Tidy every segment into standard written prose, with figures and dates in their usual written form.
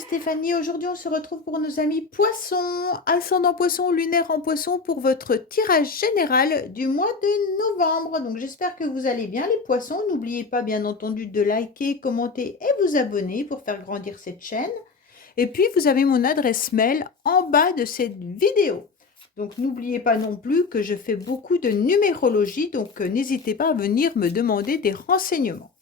Stéphanie. Aujourd'hui, on se retrouve pour nos amis poissons, ascendant poisson, lunaire en poisson pour votre tirage général du mois de novembre. Donc, j'espère que vous allez bien, les poissons. N'oubliez pas, bien entendu, de liker, commenter et vous abonner pour faire grandir cette chaîne. Et puis, vous avez mon adresse mail en bas de cette vidéo. Donc, n'oubliez pas non plus que je fais beaucoup de numérologie. Donc, n'hésitez pas à venir me demander des renseignements.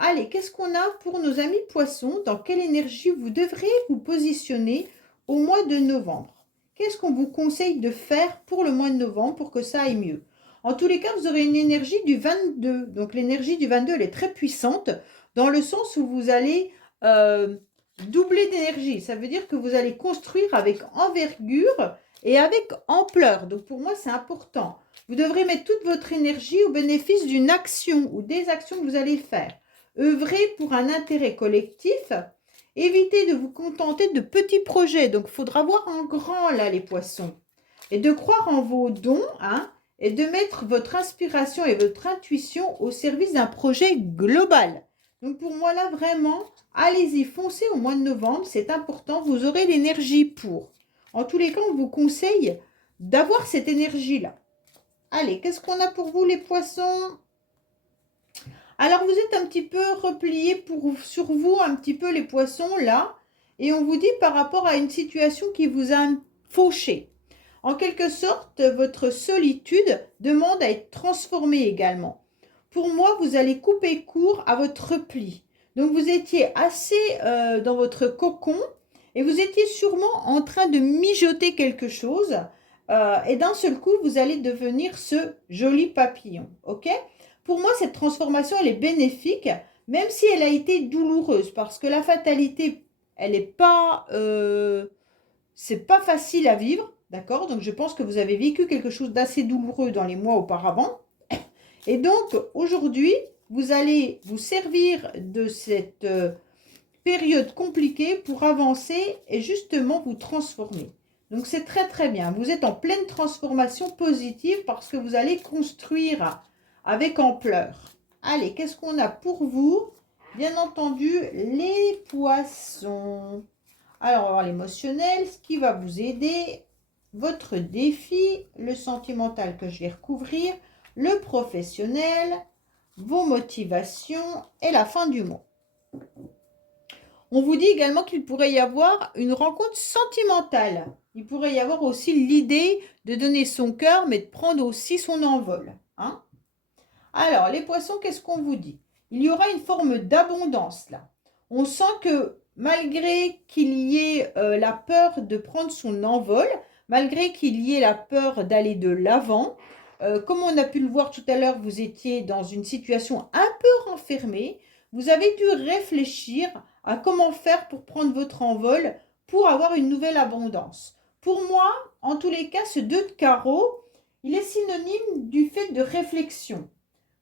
Allez, qu'est-ce qu'on a pour nos amis poissons? Dans quelle énergie vous devrez vous positionner au mois de novembre? Qu'est-ce qu'on vous conseille de faire pour le mois de novembre pour que ça aille mieux? En tous les cas, vous aurez une énergie du 22. Donc l'énergie du 22, elle est très puissante dans le sens où vous allez doubler d'énergie. Ça veut dire que vous allez construire avec envergure et avec ampleur. Donc pour moi, c'est important. Vous devrez mettre toute votre énergie au bénéfice d'une action ou des actions que vous allez faire. Œuvrez pour un intérêt collectif. Évitez de vous contenter de petits projets. Donc, il faudra voir en grand, là, les poissons. Et de croire en vos dons, hein, et de mettre votre inspiration et votre intuition au service d'un projet global. Donc, pour moi, là, vraiment, allez-y, foncez au mois de novembre. C'est important. Vous aurez l'énergie pour. En tous les cas, on vous conseille d'avoir cette énergie-là. Allez, qu'est-ce qu'on a pour vous, les poissons ? Alors, vous êtes un petit peu replié sur vous, un petit peu les poissons, là. Et on vous dit par rapport à une situation qui vous a fauché. En quelque sorte, votre solitude demande à être transformée également. Pour moi, vous allez couper court à votre repli. Donc, vous étiez assez dans votre cocon et vous étiez sûrement en train de mijoter quelque chose. Et d'un seul coup, vous allez devenir ce joli papillon. OK ? Pour moi, cette transformation, elle est bénéfique, même si elle a été douloureuse, parce que la fatalité, elle n'est pas, c'est pas facile à vivre, d'accord? Donc, je pense que vous avez vécu quelque chose d'assez douloureux dans les mois auparavant. Et donc, aujourd'hui, vous allez vous servir de cette période compliquée pour avancer et justement vous transformer. Donc, c'est très, très bien. Vous êtes en pleine transformation positive parce que vous allez construire avec ampleur. Allez, qu'est-ce qu'on a pour vous? Bien entendu, les poissons. Alors, on va voir l'émotionnel, ce qui va vous aider, votre défi, le sentimental que je vais recouvrir, le professionnel, vos motivations et la fin du mois. On vous dit également qu'il pourrait y avoir une rencontre sentimentale. Il pourrait y avoir aussi l'idée de donner son cœur, mais de prendre aussi son envol. Hein? Alors, les poissons, qu'est-ce qu'on vous dit? Il y aura une forme d'abondance là. On sent que malgré qu'il y ait la peur de prendre son envol, malgré qu'il y ait la peur d'aller de l'avant, comme on a pu le voir tout à l'heure, vous étiez dans une situation un peu renfermée. Vous avez dû réfléchir à comment faire pour prendre votre envol pour avoir une nouvelle abondance. Pour moi, en tous les cas, ce 2 de carreau, il est synonyme du fait de réflexion.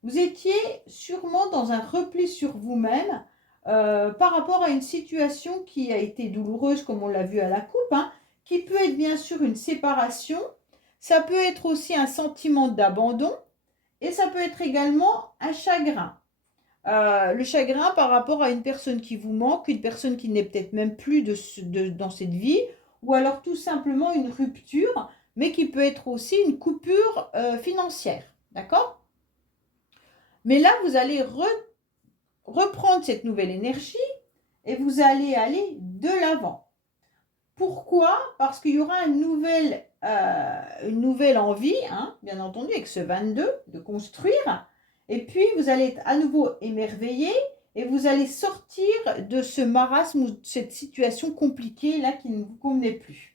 Vous étiez sûrement dans un repli sur vous-même par rapport à une situation qui a été douloureuse, comme on l'a vu à la coupe, hein, qui peut être bien sûr une séparation, ça peut être aussi un sentiment d'abandon et ça peut être également un chagrin. Le chagrin par rapport à une personne qui vous manque, une personne qui n'est peut-être même plus dans cette vie, ou alors tout simplement une rupture, mais qui peut être aussi une coupure financière. D'accord ? Mais là, vous allez reprendre cette nouvelle énergie et vous allez aller de l'avant. Pourquoi? Parce qu'il y aura une nouvelle envie, hein, bien entendu, avec ce 22, de construire. Et puis, vous allez être à nouveau émerveillé et vous allez sortir de ce marasme ou de cette situation compliquée là qui ne vous convenait plus.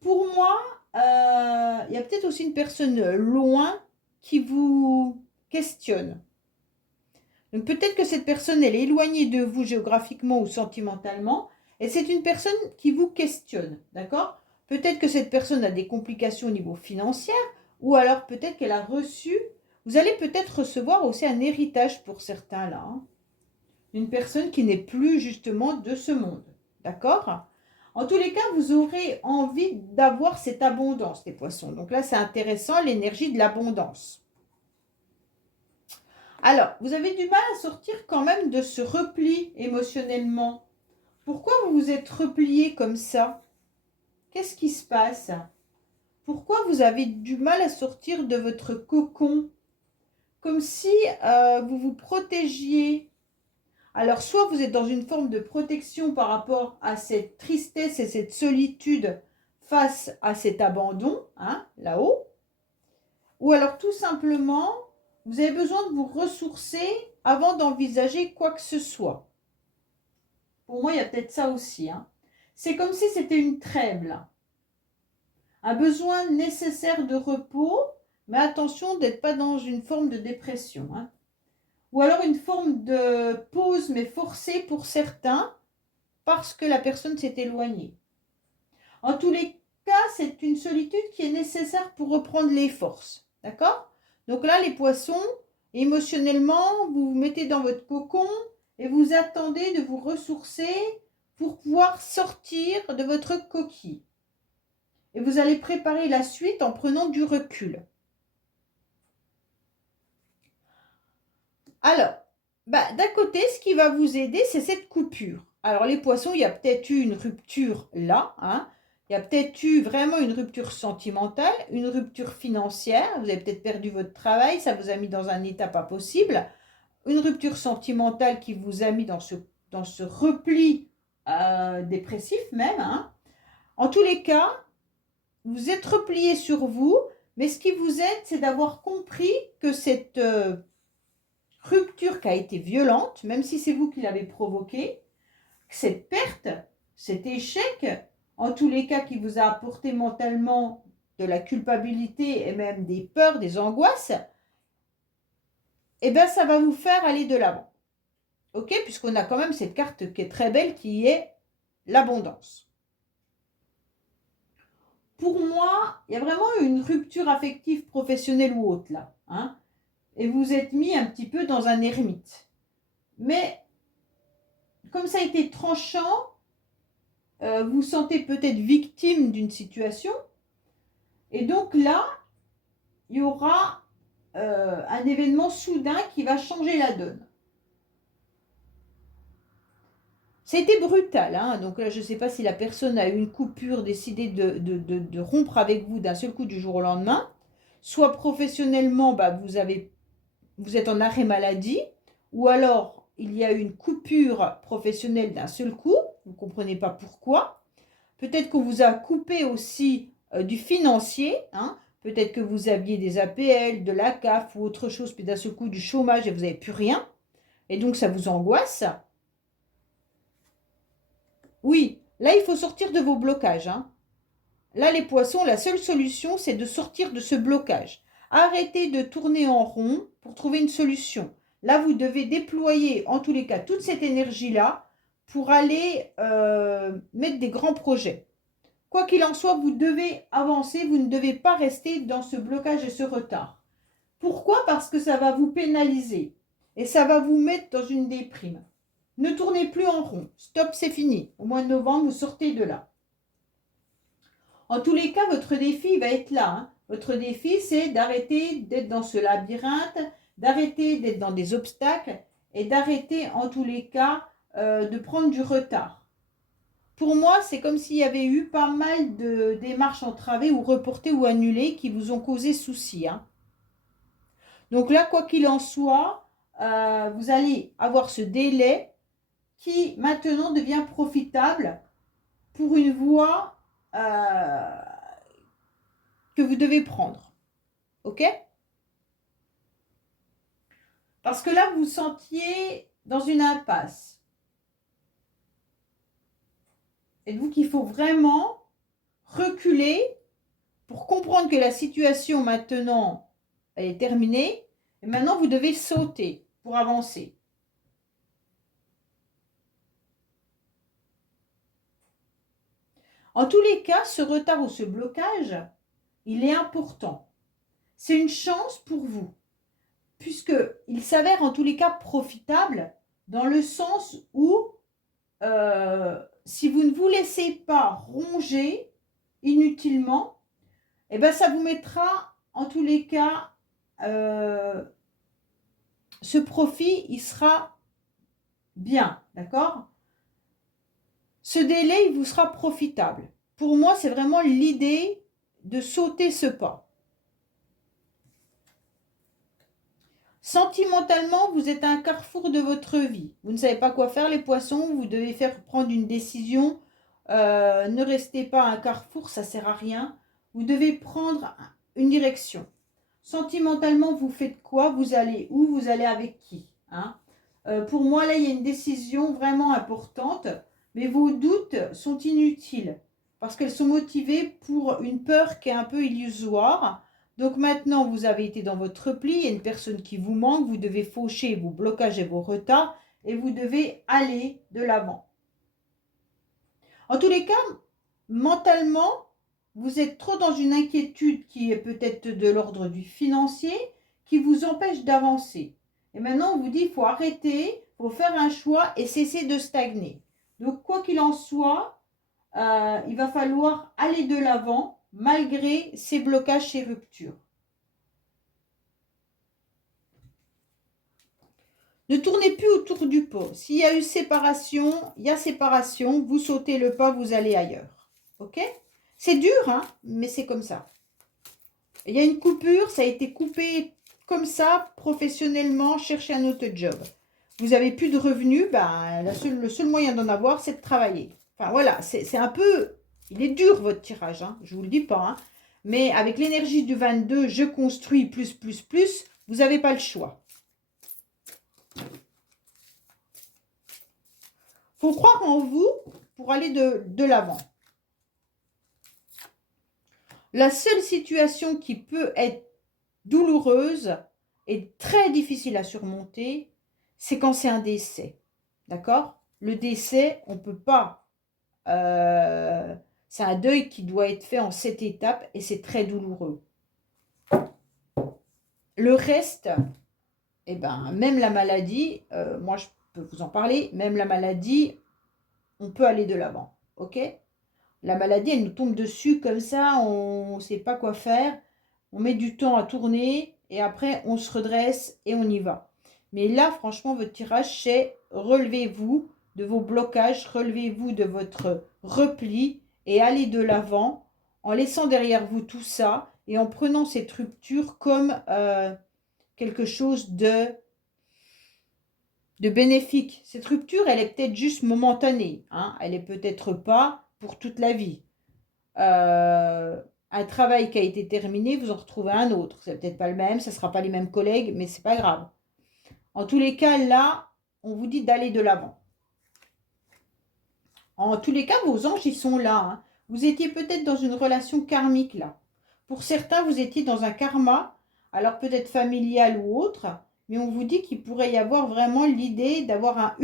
Pour moi, il y a peut-être aussi une personne loin qui vous questionne. Donc peut-être que cette personne, elle est éloignée de vous géographiquement ou sentimentalement, et c'est une personne qui vous questionne, d'accord? Peut-être que cette personne a des complications au niveau financier, ou alors peut-être qu'elle a reçu, vous allez peut-être recevoir aussi un héritage pour certains là, hein, d'une personne qui n'est plus justement de ce monde, d'accord? En tous les cas, vous aurez envie d'avoir cette abondance, les poissons. Donc là, c'est intéressant, l'énergie de l'abondance. Alors, vous avez du mal à sortir quand même de ce repli émotionnellement. Pourquoi vous vous êtes replié comme ça? Qu'est-ce qui se passe? Pourquoi vous avez du mal à sortir de votre cocon? Comme si vous vous protégiez. Alors, soit vous êtes dans une forme de protection par rapport à cette tristesse et cette solitude face à cet abandon, hein, là-haut, ou alors tout simplement, vous avez besoin de vous ressourcer avant d'envisager quoi que ce soit. Pour moi, il y a peut-être ça aussi. Hein. C'est comme si c'était une trêve, là. Un besoin nécessaire de repos, mais attention d'être pas dans une forme de dépression. Hein. Ou alors une forme de pause, mais forcée pour certains, parce que la personne s'est éloignée. En tous les cas, c'est une solitude qui est nécessaire pour reprendre les forces. D'accord? Donc là, les poissons, émotionnellement, vous vous mettez dans votre cocon et vous attendez de vous ressourcer pour pouvoir sortir de votre coquille. Et vous allez préparer la suite en prenant du recul. Alors, d'un côté, ce qui va vous aider, c'est cette coupure. Alors, les poissons, il y a peut-être eu une rupture là, hein. Il y a peut-être eu vraiment une rupture sentimentale, une rupture financière. Vous avez peut-être perdu votre travail, ça vous a mis dans un état pas possible. Une rupture sentimentale qui vous a mis dans ce repli dépressif même. Hein. En tous les cas, vous êtes replié sur vous, mais ce qui vous aide, c'est d'avoir compris que cette rupture qui a été violente, même si c'est vous qui l'avez provoquée, cette perte, cet échec, en tous les cas qui vous a apporté mentalement de la culpabilité et même des peurs, des angoisses, eh bien ça va vous faire aller de l'avant. Ok? Puisqu'on a quand même cette carte qui est très belle, qui est l'abondance. Pour moi, il y a vraiment une rupture affective, professionnelle ou autre là. Hein? Et vous êtes mis un petit peu dans un ermite. Mais comme ça a été tranchant, vous sentez peut-être victime d'une situation. Et donc là, il y aura un événement soudain qui va changer la donne. C'était brutal, hein. Donc là, je ne sais pas si la personne a eu une coupure, décidé de rompre avec vous d'un seul coup du jour au lendemain. Soit professionnellement, vous êtes en arrêt maladie, ou alors il y a eu une coupure professionnelle d'un seul coup, vous ne comprenez pas pourquoi. Peut-être qu'on vous a coupé aussi du financier, hein. Peut-être que vous aviez des APL, de la CAF ou autre chose, puis d'un seul coup du chômage et vous n'avez plus rien. Et donc ça vous angoisse. Oui, là il faut sortir de vos blocages. Hein. Là les poissons, la seule solution c'est de sortir de ce blocage. Arrêtez de tourner en rond pour trouver une solution. Là vous devez déployer en tous les cas toute cette énergie-là pour aller mettre des grands projets. Quoi qu'il en soit, vous devez avancer, vous ne devez pas rester dans ce blocage et ce retard. Pourquoi? Parce que ça va vous pénaliser et ça va vous mettre dans une déprime. Ne tournez plus en rond. Stop, c'est fini. Au mois de novembre, vous sortez de là. En tous les cas, votre défi va être là. Hein. Votre défi, c'est d'arrêter d'être dans ce labyrinthe, d'arrêter d'être dans des obstacles et d'arrêter, en tous les cas, de prendre du retard. Pour moi, c'est comme s'il y avait eu pas mal de démarches entravées ou reportées ou annulées qui vous ont causé souci. Hein. Donc là, quoi qu'il en soit, vous allez avoir ce délai qui maintenant devient profitable pour une voie que vous devez prendre. Ok? Parce que là, vous vous sentiez dans une impasse. Êtes-vous qu'il faut vraiment reculer pour comprendre que la situation maintenant elle est terminée et maintenant vous devez sauter pour avancer. En tous les cas, ce retard ou ce blocage, il est important. C'est une chance pour vous, puisqu'il s'avère en tous les cas profitable dans le sens où si vous ne vous laissez pas ronger inutilement, eh ben, ça vous mettra en tous les cas, ce profit, il sera bien, d'accord? Ce délai, il vous sera profitable. Pour moi, c'est vraiment l'idée de sauter ce pas. Sentimentalement, vous êtes à un carrefour de votre vie. Vous ne savez pas quoi faire, les poissons. Vous devez prendre une décision. Ne restez pas à un carrefour, ça ne sert à rien. Vous devez prendre une direction. Sentimentalement, vous faites quoi? Vous allez où? Vous allez avec qui, hein? Pour moi, là, il y a une décision vraiment importante. Mais vos doutes sont inutiles. Parce qu'elles sont motivées pour une peur qui est un peu illusoire. Donc maintenant, vous avez été dans votre repli, il y a une personne qui vous manque, vous devez faucher vos blocages et vos retards et vous devez aller de l'avant. En tous les cas, mentalement, vous êtes trop dans une inquiétude qui est peut-être de l'ordre du financier, qui vous empêche d'avancer. Et maintenant, on vous dit, il faut arrêter, il faut faire un choix et cesser de stagner. Donc, quoi qu'il en soit, il va falloir aller de l'avant malgré ces blocages, ces ruptures. Ne tournez plus autour du pot. S'il y a eu séparation, il y a séparation. Vous sautez le pas, vous allez ailleurs. Ok? C'est dur, hein, mais c'est comme ça. Il y a une coupure, ça a été coupé comme ça, professionnellement, cherchez un autre job. Vous n'avez plus de revenus, ben, le seul moyen d'en avoir, c'est de travailler. Enfin voilà, c'est un peu... Il est dur votre tirage, hein, je ne vous le dis pas. Hein, mais avec l'énergie du 22, je construis plus, vous n'avez pas le choix. Il faut croire en vous pour aller de l'avant. La seule situation qui peut être douloureuse et très difficile à surmonter, c'est quand c'est un décès. D'accord? Le décès, on ne peut pas. C'est un deuil qui doit être fait en 7 étapes et c'est très douloureux. Le reste, eh ben, même la maladie, moi je peux vous en parler, même la maladie, on peut aller de l'avant. Ok? La maladie, elle nous tombe dessus comme ça, on ne sait pas quoi faire. On met du temps à tourner et après, on se redresse et on y va. Mais là, franchement, votre tirage, c'est relevez-vous de vos blocages, relevez-vous de votre repli et allez de l'avant en laissant derrière vous tout ça et en prenant cette rupture comme quelque chose de bénéfique. Cette rupture, elle est peut-être juste momentanée. Hein, elle n'est peut-être pas pour toute la vie. Un travail qui a été terminé, vous en retrouvez un autre. C'est peut-être pas le même, ça ne sera pas les mêmes collègues, mais c'est pas grave. En tous les cas, là, on vous dit d'aller de l'avant. En tous les cas, vos anges, ils sont là. Hein. Vous étiez peut-être dans une relation karmique, là. Pour certains, vous étiez dans un karma, alors peut-être familial ou autre, mais on vous dit qu'il pourrait y avoir vraiment l'idée d'avoir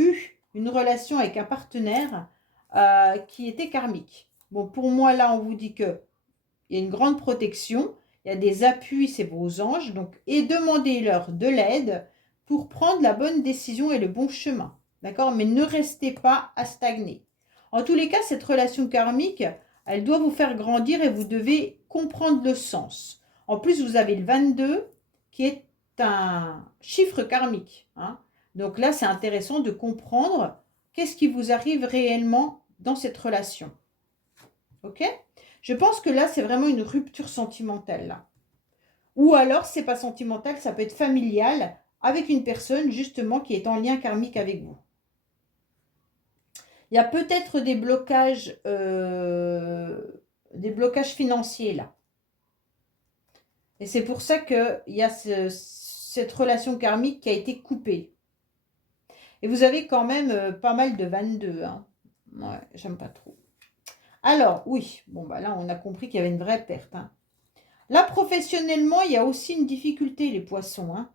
une relation avec un partenaire qui était karmique. Bon, pour moi, là, on vous dit que il y a une grande protection, il y a des appuis, c'est vos anges, donc, et demandez-leur de l'aide pour prendre la bonne décision et le bon chemin. D'accord? Mais ne restez pas à stagner. En tous les cas, cette relation karmique, elle doit vous faire grandir et vous devez comprendre le sens. En plus, vous avez le 22 qui est un chiffre karmique. Hein? Donc là, c'est intéressant de comprendre qu'est-ce qui vous arrive réellement dans cette relation. Ok? Je pense que là, c'est vraiment une rupture sentimentale. Là. Ou alors, c'est pas sentimental, ça peut être familial avec une personne justement qui est en lien karmique avec vous. Il y a peut-être des blocages financiers là. Et c'est pour ça qu'il y a cette relation karmique qui a été coupée. Et vous avez quand même pas mal de 22. Hein. Ouais, j'aime pas trop. Alors, oui, bon, bah là, on a compris qu'il y avait une vraie perte. Hein. Là, professionnellement, il y a aussi une difficulté, les poissons. Hein.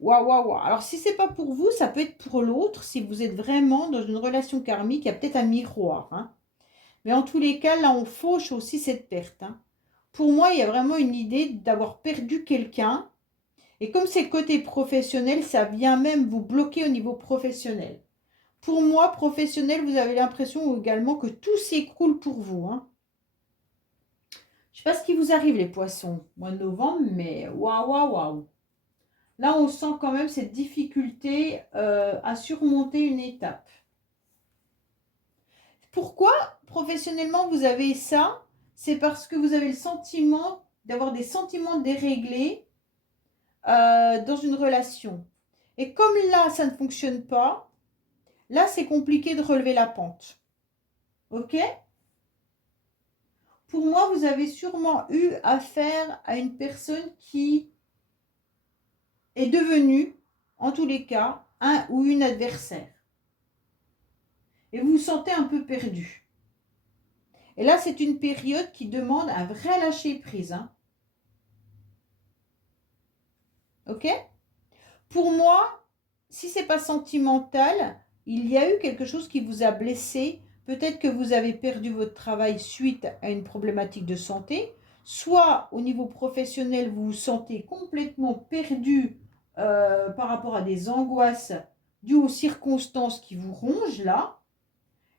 Waouh, waouh, waouh. Alors, si c'est pas pour vous, ça peut être pour l'autre. Si vous êtes vraiment dans une relation karmique, il y a peut-être un miroir. Hein. Mais en tous les cas, là, on fauche aussi cette perte. Hein. Pour moi, il y a vraiment une idée d'avoir perdu quelqu'un. Et comme c'est côté professionnel, ça vient même vous bloquer au niveau professionnel. Pour moi, professionnel, vous avez l'impression également que tout s'écroule pour vous. Hein. Je ne sais pas ce qui vous arrive, les poissons, mois de novembre, mais waouh, waouh, waouh. Là, on sent quand même cette difficulté à surmonter une étape. Pourquoi professionnellement vous avez ça? C'est parce que vous avez le sentiment d'avoir des sentiments déréglés dans une relation. Et comme là, ça ne fonctionne pas, là, c'est compliqué de relever la pente. OK? Pour moi, vous avez sûrement eu affaire à une personne qui est devenue, en tous les cas, un ou une adversaire. Et vous vous sentez un peu perdu. Et là, c'est une période qui demande un vrai lâcher-prise. Hein. OK? Pour moi, si ce n'est pas sentimental, il y a eu quelque chose qui vous a blessé. Peut-être que vous avez perdu votre travail suite à une problématique de santé. Soit au niveau professionnel, vous vous sentez complètement perdu par rapport à des angoisses dues aux circonstances qui vous rongent là.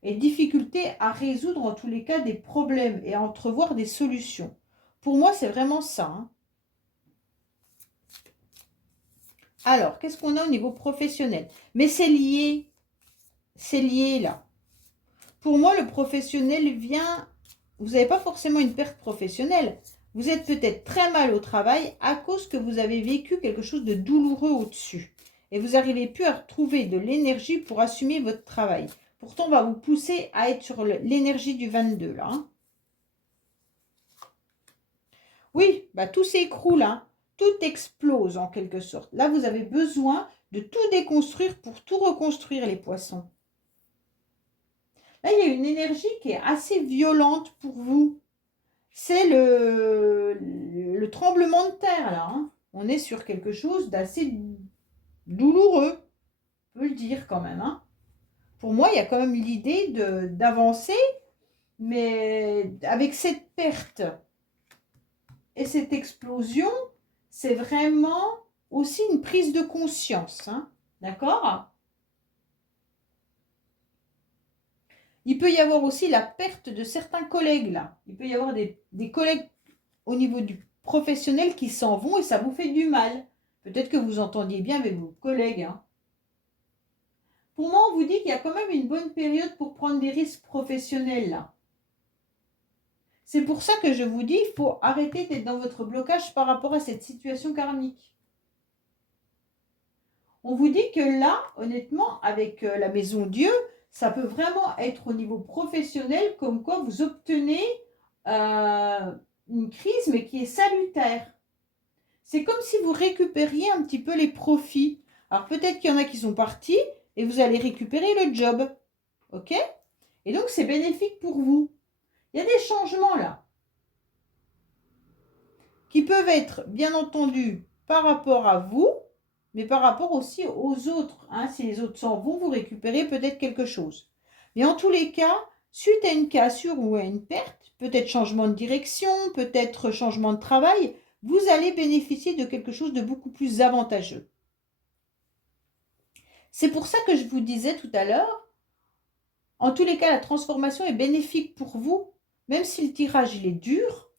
Et difficulté à résoudre en tous les cas des problèmes et à entrevoir des solutions. Pour moi, c'est vraiment ça. Hein. Alors, qu'est-ce qu'on a au niveau professionnel? Mais c'est lié là. Pour moi, le professionnel vient, vous n'avez pas forcément une perte professionnelle. Vous êtes peut-être très mal au travail à cause que vous avez vécu quelque chose de douloureux au-dessus. Et vous n'arrivez plus à retrouver de l'énergie pour assumer votre travail. Pourtant, on va vous pousser à être sur l'énergie du 22 là. Hein. Oui, bah, tout s'écroule, hein. Tout explose en quelque sorte. Là, vous avez besoin de tout déconstruire pour tout reconstruire, les poissons. Là, il y a une énergie qui est assez violente pour vous. C'est le tremblement de terre, là. Hein. On est sur quelque chose d'assez douloureux, on peut le dire quand même. Hein. Pour moi, il y a quand même l'idée d'avancer, mais avec cette perte et cette explosion, c'est vraiment aussi une prise de conscience. Hein. D'accord ? Il peut y avoir aussi la perte de certains collègues là. Il peut y avoir des collègues au niveau du professionnel qui s'en vont et ça vous fait du mal. Peut-être que vous entendiez bien avec vos collègues. Hein. Pour moi, on vous dit qu'il y a quand même une bonne période pour prendre des risques professionnels là. C'est pour ça que je vous dis, il faut arrêter d'être dans votre blocage par rapport à cette situation karmique. On vous dit que là, honnêtement, avec la maison Dieu, ça peut vraiment être au niveau professionnel, comme quoi vous obtenez une crise, mais qui est salutaire. C'est comme si vous récupériez un petit peu les profits. Alors peut-être qu'il y en a qui sont partis et vous allez récupérer le job. OK? Et donc c'est bénéfique pour vous. Il y a des changements là qui peuvent être bien entendu par rapport à vous, mais par rapport aussi aux autres. Hein. Si les autres s'en vont, vous récupérez peut-être quelque chose. Mais en tous les cas, suite à une cassure ou à une perte, peut-être changement de direction, peut-être changement de travail, vous allez bénéficier de quelque chose de beaucoup plus avantageux. C'est pour ça que je vous disais tout à l'heure, en tous les cas, la transformation est bénéfique pour vous, même si le tirage il est dur,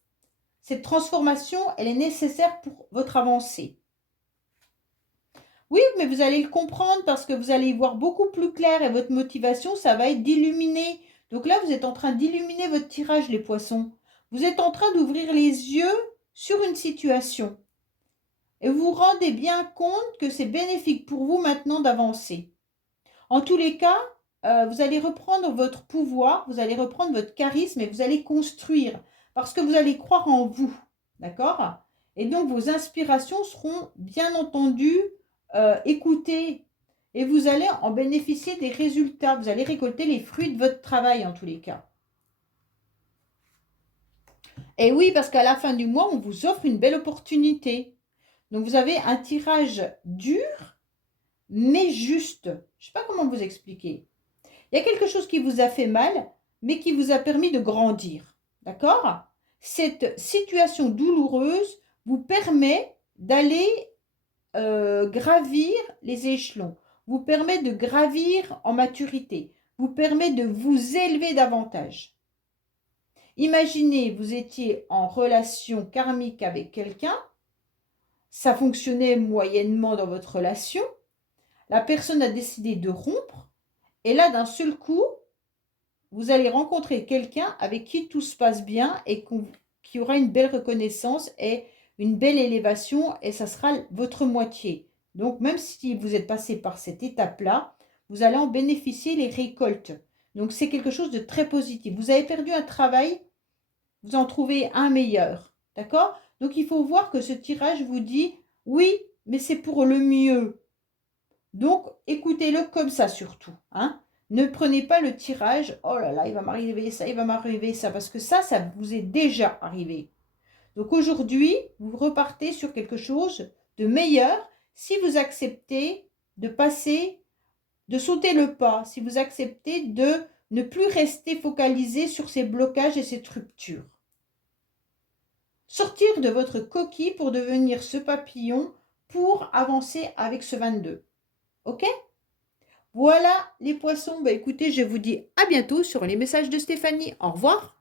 cette transformation, elle est nécessaire pour votre avancée. Oui, mais vous allez le comprendre parce que vous allez y voir beaucoup plus clair et votre motivation, ça va être d'illuminer. Donc là, vous êtes en train d'illuminer votre tirage, les poissons. Vous êtes en train d'ouvrir les yeux sur une situation. Et vous vous rendez bien compte que c'est bénéfique pour vous maintenant d'avancer. En tous les cas, vous allez reprendre votre pouvoir, vous allez reprendre votre charisme et vous allez construire parce que vous allez croire en vous. D'accord ? Et donc, vos inspirations seront bien entendu écoutées et vous allez en bénéficier des résultats. Vous allez récolter les fruits de votre travail en tous les cas. Et oui, parce qu'à la fin du mois, on vous offre une belle opportunité. Donc, vous avez un tirage dur, mais juste. Je ne sais pas comment vous expliquer. Il y a quelque chose qui vous a fait mal, mais qui vous a permis de grandir. D'accord ? Cette situation douloureuse vous permet d'aller gravir les échelons, vous permet de gravir en maturité, vous permet de vous élever davantage. Imaginez, vous étiez en relation karmique avec quelqu'un, ça fonctionnait moyennement dans votre relation, la personne a décidé de rompre, et là, d'un seul coup, vous allez rencontrer quelqu'un avec qui tout se passe bien et qui aura une belle reconnaissance et une belle élévation et ça sera votre moitié. Donc, même si vous êtes passé par cette étape-là, vous allez en bénéficier les récoltes. Donc, c'est quelque chose de très positif. Vous avez perdu un travail, vous en trouvez un meilleur. D'accord? Donc, il faut voir que ce tirage vous dit, oui, mais c'est pour le mieux. Donc, écoutez-le comme ça surtout. Hein? Ne prenez pas le tirage, oh là là, il va m'arriver ça, il va m'arriver ça, parce que ça vous est déjà arrivé. Donc aujourd'hui, vous repartez sur quelque chose de meilleur si vous acceptez de passer, de sauter le pas, si vous acceptez de ne plus rester focalisé sur ces blocages et ces ruptures. Sortir de votre coquille pour devenir ce papillon pour avancer avec ce 22. Ok? Voilà les poissons. Bah écoutez, je vous dis à bientôt sur les messages de Stéphanie. Au revoir.